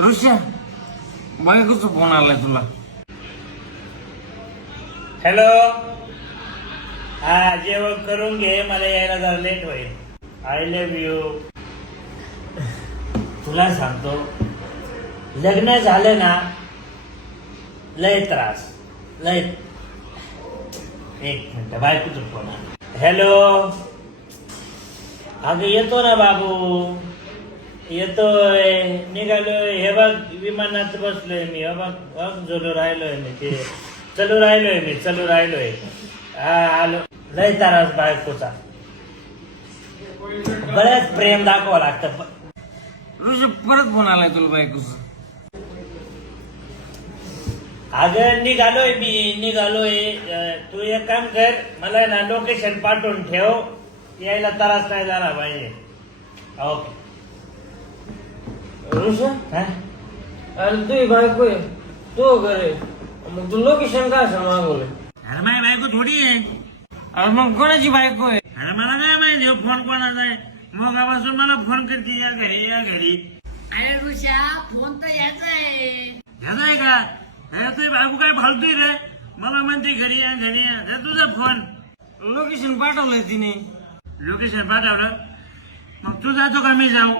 ऋषा बायकोचा फोन आलाय तुला. हॅलो. हा जेवण करून घे, मला यायला जरा लेट होईल. I love you. तुला सांगतो, लग्न झालं ना लय त्रास लय. एक मिनिट, बायकोचा फोन आला. हॅलो. अगं येतो ना बाबू, येतोय, निघालोय. हे बघ विमानात बसलोय मी. हे बघ बघ चलू राहिलोय मी. चलू राहिलोय. हा आलो. लय त्रास बायकोचा. बरेच प्रेम दाखवावं लागतं. ऋषा परत फोन आलाय तुला बायकोचा. अगं निघालोय. तू एक काम कर, मला ना लोकेशन पाठवून ठेव. यायला त्रास नाही झाला पाहिजे. ओके. ऋषा हा? अरे तुझी बायको आहे, तू घरी, मग तू लोकेशन काय असं मागवलंय? अरे माझी बायको थोडी आहे. अरे मग कोणाची बायको आहे? अरे मला काय माहिती फोन कोणाचा आहे. मगापासून मला फोन करते, या घरी. अरे ऋषा, फोन तर याचा आहे. ह्याचा आहे का? तुझी बायको काय फालतोय रे. मला म्हणते घरी या. हे तुझा फोन. लोकेशन पाठवलंय तिने. लोकेशन पाठवलं. मग तू जातो का मी जाऊ?